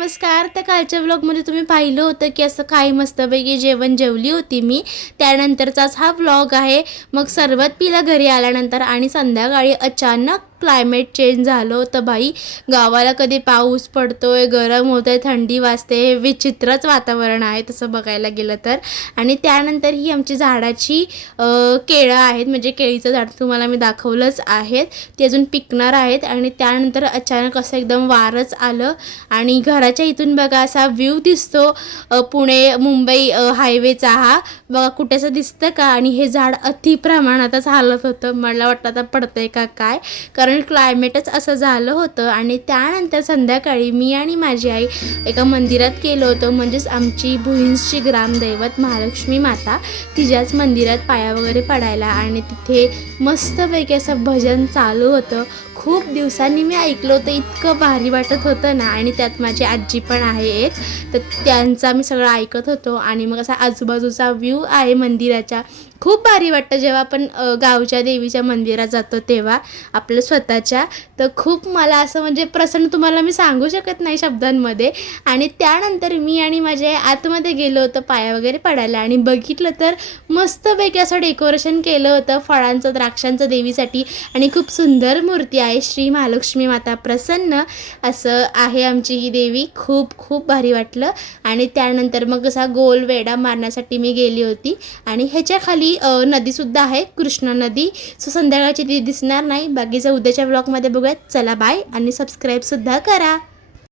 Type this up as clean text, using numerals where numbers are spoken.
नमस्कार. तर कालच्या व्लॉगमध्ये तुम्ही पाहिलं होतं की असं काही मस्तपैकी जेवण जेवली होती मी. त्यानंतरचाच हा व्लॉग आहे. मग सर्वात पहिला घरी आल्यानंतर आणि संध्याकाळी अचानक क्लायमेट चेंज झालं होतं बाई. गावाला कधी पाऊस पडतोय, गरम होतंय, थंडी वाजते, विचित्रच वातावरण आहे तसं बघायला गेलं तर. आणि त्यानंतर ही आमची झाडाची केळं आहेत, म्हणजे केळीचं झाड तुम्हाला मी दाखवलंच आहेत, ते अजून पिकणार आहेत. आणि त्यानंतर अचानक असं एकदम वारच आलं आणि घराच्या इथून बघा असा व्ह्यू दिसतो पुणे मुंबई हायवेचा. हा बघा कुठेसं दिसतं का. आणि हे झाड अति प्रमाणातच हालत होतं. मला वाटतं आता पडतंय का काय, कारण क्लायमेटच असं झालं होतं. आणि त्यानंतर संध्याकाळी मी आणि माझी आई एका मंदिरात गेलो होतो, म्हणजेच आमची भुईंजची ग्रामदैवत महालक्ष्मी माता, तिच्याच मंदिरात पाया वगैरे पडायला. आणि तिथे मस्तपैकी असं भजन चालू होतं. खूप दिवसांनी मी ऐकलं होतं, इतकं भारी वाटत होतं ना. आणि त्यात माझी आजी पण आहे एक, तर त्यांचा मी सगळं ऐकत होतो. आणि मग असा आजूबाजूचा व्ह्यू आहे मंदिराच्या. खूप भारी वाटतं जेव्हा आपण गावच्या देवीच्या मंदिरात जातो तेव्हा आपलं स्वतःच्या. तर खूप मला असं म्हणजे प्रसन्न तुम्हाला मी सांगू शकत नाही शब्दांमध्ये. आणि त्यानंतर मी आणि माझ्या आतमध्ये गेलो होतं पाया वगैरे पडायला आणि बघितलं तर मस्तपैकी असं डेकोरेशन केलं होतं फळांचं, द्राक्षांचं देवीसाठी. आणि खूप सुंदर मूर्ती आहे. श्री महालक्ष्मी माता प्रसन्न असं आहे आमची ही देवी. खूप खूप भारी वाटलं. आणि त्यानंतर मग असा गोल वेढा मारण्यासाठी मी गेली होती. आणि ह्याच्या खाली नदीसुद्धा आहे, कृष्णा नदी. सो संध्याकाळची ती दिसणार नाही. बाकीचं उद्याच्या व्लॉगमध्ये बघूयात. चला बाय, आणि सबस्क्राईबसुद्धा करा.